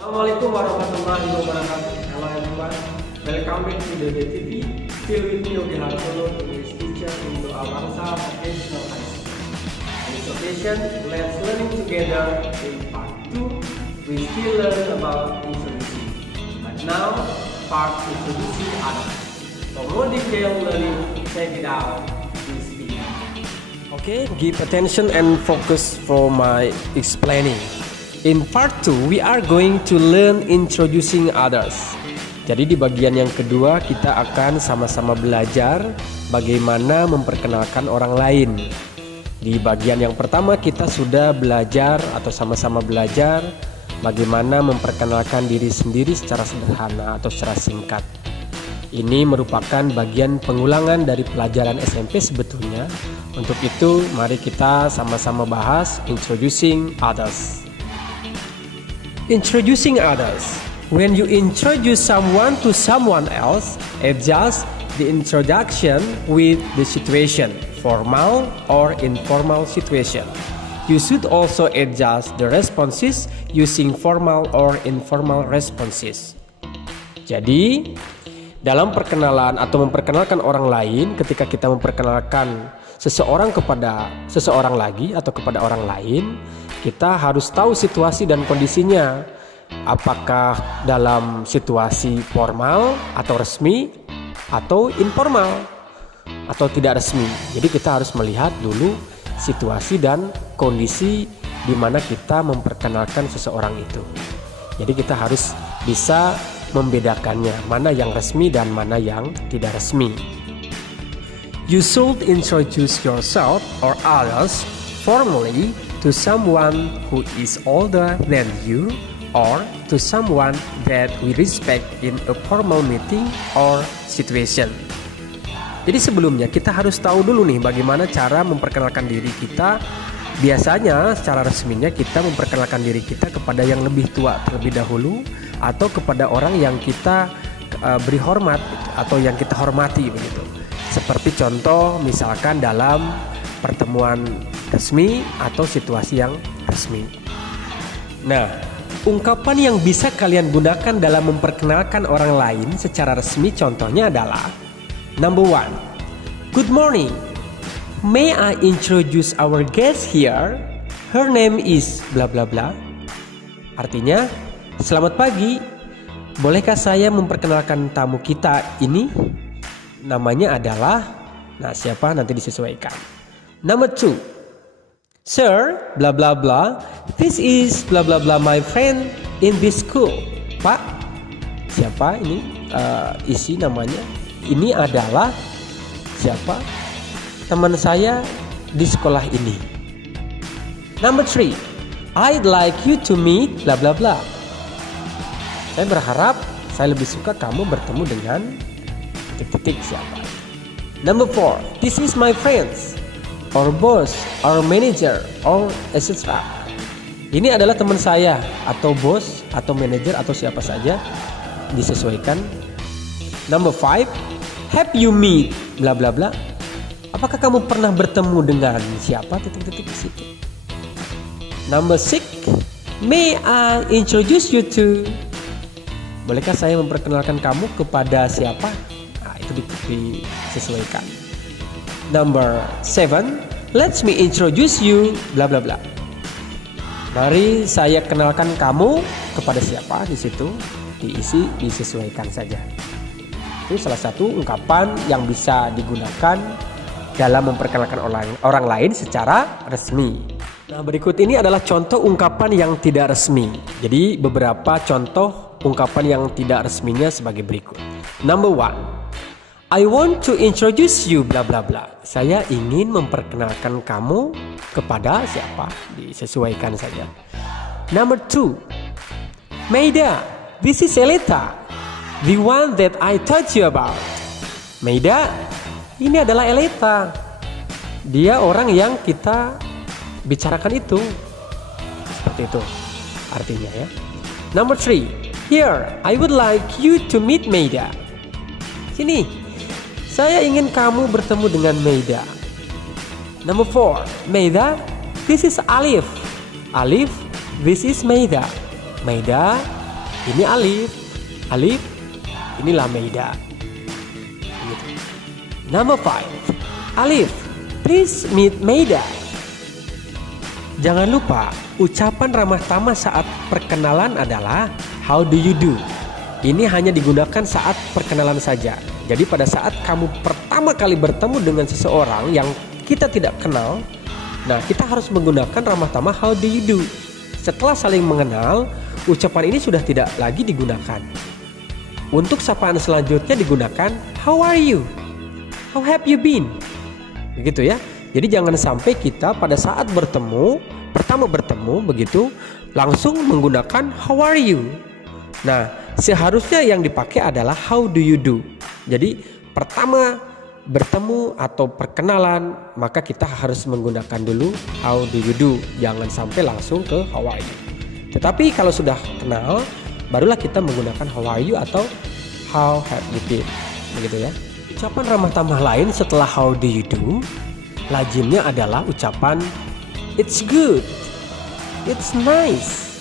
Assalamualaikum warahmatullahi wabarakatuh. Hello everyone, welcome back to the TV. Still with me Yogi Hartono, English teacher in Doa Bangsa Vocational High School. In this occasion, let's learn together in part 2. We still learn about introducing, but now part introducing others. For more detailed learning, check it out this video. Okay, give attention and focus for my explaining. In part 2, we are going to learn introducing others. Jadi di bagian yang kedua kita akan sama-sama belajar bagaimana memperkenalkan orang lain. Di bagian yang pertama kita sudah belajar atau sama-sama belajar bagaimana memperkenalkan diri sendiri secara sederhana atau secara singkat. Ini merupakan bagian pengulangan dari pelajaran SMP sebetulnya. Untuk itu mari kita sama-sama bahas introducing others. Introducing others. When you introduce someone to someone else, adjust the introduction with the situation, formal or informal situation. You should also adjust the responses using formal or informal responses. Jadi, dalam perkenalan atau memperkenalkan orang lain, ketika kita memperkenalkan seseorang kepada seseorang lagi atau kepada orang lain, kita harus tahu situasi dan kondisinya. Apakah dalam situasi formal atau resmi atau informal atau tidak resmi. Jadi kita harus melihat dulu situasi dan kondisi di mana kita memperkenalkan seseorang itu. Jadi kita harus bisa membedakannya, mana yang resmi dan mana yang tidak resmi. You should introduce yourself or others formally to someone who is older than you or to someone that we respect in a formal meeting or situation. Jadi sebelumnya kita harus tahu dulu nih bagaimana cara memperkenalkan diri kita. Biasanya secara resminya kita memperkenalkan diri kita kepada yang lebih tua terlebih dahulu atau kepada orang yang kita beri hormat atau yang kita hormati begitu. Seperti contoh misalkan dalam pertemuan resmi atau situasi yang resmi. Nah, ungkapan yang bisa kalian gunakan dalam memperkenalkan orang lain secara resmi contohnya adalah number 1. Good morning. May I introduce our guest here? Her name is bla bla bla. Artinya, selamat pagi. Bolehkah saya memperkenalkan tamu kita ini? Namanya adalah, nah siapa nanti disesuaikan. Number 2. Sir, bla bla bla, this is bla bla bla my friend in this school. Pak, siapa ini? Isi namanya. Ini adalah siapa? Teman saya di sekolah ini. Number 3. I'd like you to meet bla bla bla. Saya berharap saya lebih suka kamu bertemu dengan titik-titik siapa. Number 4. This is my friends, or boss, or manager, or etc. Ini adalah teman saya, atau bos, atau manajer, atau siapa saja, disesuaikan. Number 5. Have you meet bla bla bla. Apakah kamu pernah bertemu dengan siapa titik-titik di situ. Number 6. May I introduce you to. Bolehkah saya memperkenalkan kamu kepada siapa? Nah, itu disesuaikan. Number 7. Let me introduce you bla bla bla. Mari saya kenalkan kamu kepada siapa di situ, diisi disesuaikan saja. Itu salah satu ungkapan yang bisa digunakan dalam memperkenalkan orang lain secara resmi. Nah, berikut ini adalah contoh ungkapan yang tidak resmi. Jadi beberapa contoh ungkapan yang tidak resminya sebagai berikut. Number 1. I want to introduce you bla bla bla. Saya ingin memperkenalkan kamu kepada siapa? Disesuaikan saja. Number 2. Maida, this is Elita, the one that I told you about. Maida, ini adalah Elita. Dia orang yang kita bicarakan itu. Seperti itu artinya ya. Number 3. Here, I would like you to meet Maida. Sini, saya ingin kamu bertemu dengan Maida. Number 4. Maida, this is Alif. Alif, this is Maida. Maida, ini Alif. Alif, inilah Maida. Gitu. Number 5. Alif, please meet Maida. Jangan lupa, ucapan ramah tamah saat perkenalan adalah how do you do. Ini hanya digunakan saat perkenalan saja. Jadi pada saat kamu pertama kali bertemu dengan seseorang yang kita tidak kenal, nah kita harus menggunakan ramah tamah how do you do. Setelah saling mengenal, ucapan ini sudah tidak lagi digunakan. Untuk sapaan selanjutnya digunakan how are you? How have you been? Begitu ya. Jadi jangan sampai kita pada saat pertama bertemu begitu, langsung menggunakan how are you. Nah, seharusnya yang dipakai adalah how do you do. Jadi pertama bertemu atau perkenalan, maka kita harus menggunakan dulu how do you do. Jangan sampai langsung ke how are you. Tetapi kalau sudah kenal, barulah kita menggunakan how are you atau how have you been. Begitu ya. Ucapan ramah tamah lain setelah how do you do, lazimnya adalah ucapan it's good, it's nice,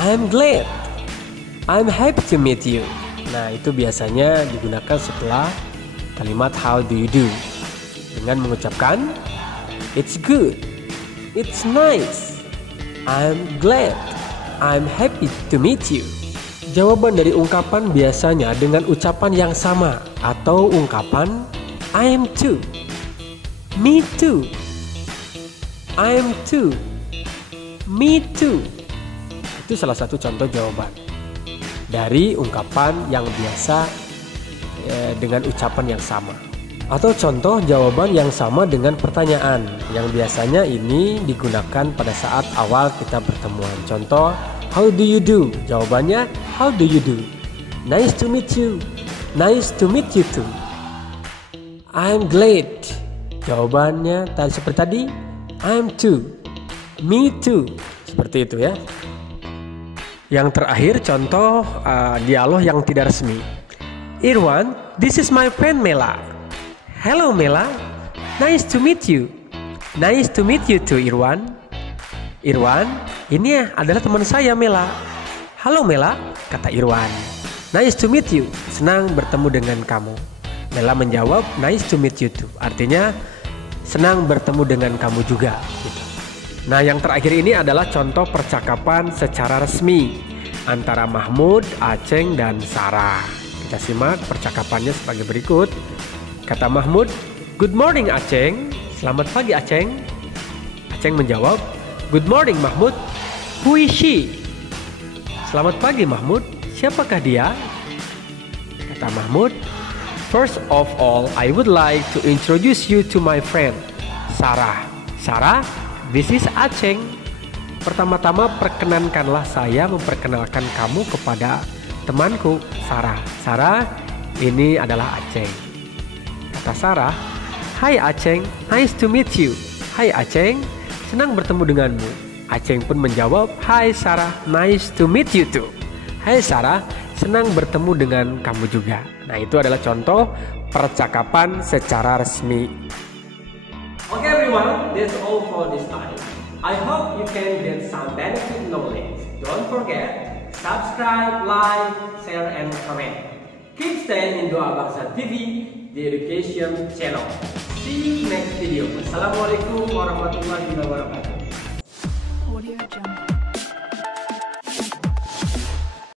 I'm glad, I'm happy to meet you. Nah, itu biasanya digunakan setelah kalimat how do you do dengan mengucapkan it's good, it's nice, I'm glad, I'm happy to meet you. Jawaban dari ungkapan biasanya dengan ucapan yang sama atau ungkapan I am too, me too, I am too, me too. Itu salah satu contoh jawaban dari ungkapan yang biasa dengan ucapan yang sama. Atau contoh jawaban yang sama dengan pertanyaan yang biasanya ini digunakan pada saat awal kita pertemuan. Contoh, how do you do? Jawabannya, how do you do? Nice to meet you. Nice to meet you too. I'm glad. Jawabannya seperti tadi, I'm too, me too. Seperti itu ya. Yang terakhir contoh dialog yang tidak resmi. Irwan, this is my friend Mela. Hello Mela, nice to meet you. Nice to meet you too Irwan. Irwan, ini adalah teman saya Mela. Halo Mela, kata Irwan. Nice to meet you, senang bertemu dengan kamu. Mela menjawab, nice to meet you too. Artinya senang bertemu dengan kamu juga gitu. Nah, yang terakhir ini adalah contoh percakapan secara resmi antara Mahmud, Aceng, dan Sarah. Kita simak percakapannya sebagai berikut. Kata Mahmud, good morning Aceng. Selamat pagi Aceng. Aceng menjawab, good morning Mahmud. Who is she? Selamat pagi Mahmud. Siapakah dia? Kata Mahmud, first of all, I would like to introduce you to my friend, Sarah. Sarah, this is Aceng. Pertama-tama perkenankanlah saya memperkenalkan kamu kepada temanku, Sarah. Sarah, ini adalah Aceng. Kata Sarah, hai Aceng, nice to meet you. Hai Aceng, senang bertemu denganmu. Aceng pun menjawab, hai Sarah, nice to meet you too. Hai Sarah, senang bertemu dengan kamu juga. Nah, itu adalah contoh percakapan secara resmi. Okay everyone, that's all for this time. I hope you can get some benefit knowledge. Don't forget, subscribe, like, share, and comment. Keep staying in Doa Bangsa TV, the education channel. See you next video. Assalamualaikum warahmatullahi wabarakatuh. Audio Jungle.